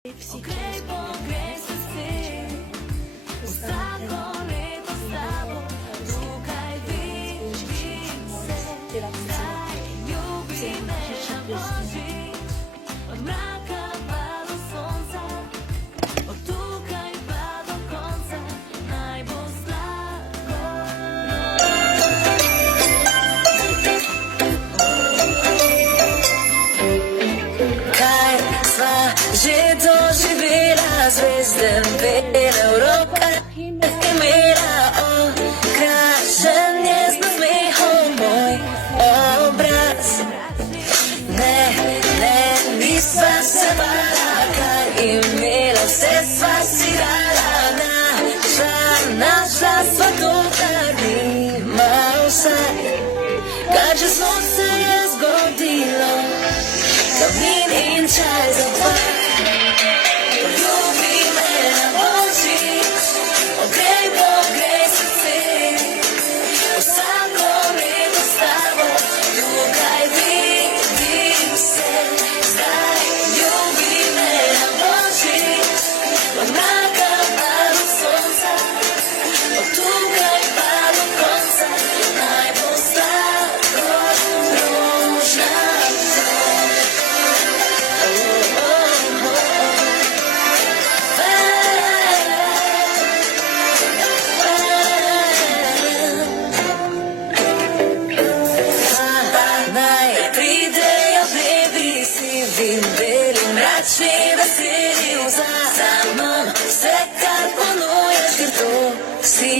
Okej, pogrešam si, vsako leto s tabo, tukaj vidim se, zdaj ljubi me na božji, od mraka pa do sonca, od tukaj pa do konca, naj bo sladko. Kaj sva že doživela, zvezde bele v rokah imela, okrašen je z nasmehom moj obraz. Ne, nisva se bala, kar imela, vse sva si dala, našla sva to, kar nima vsaj, kar čez noč se je zgodilo, kamin in čaj za dva. Poljubi me na božji, ogrej, pogrej srce, vsako leto s tabo, tukaj vidim se, zdaj ljubi me na božji, od mraka pa do sonca, od tukaj pa do konca, naj bo sladko rožnato. Beli, mračni, veseli, za mnom vse, kar ponujaš, ker to si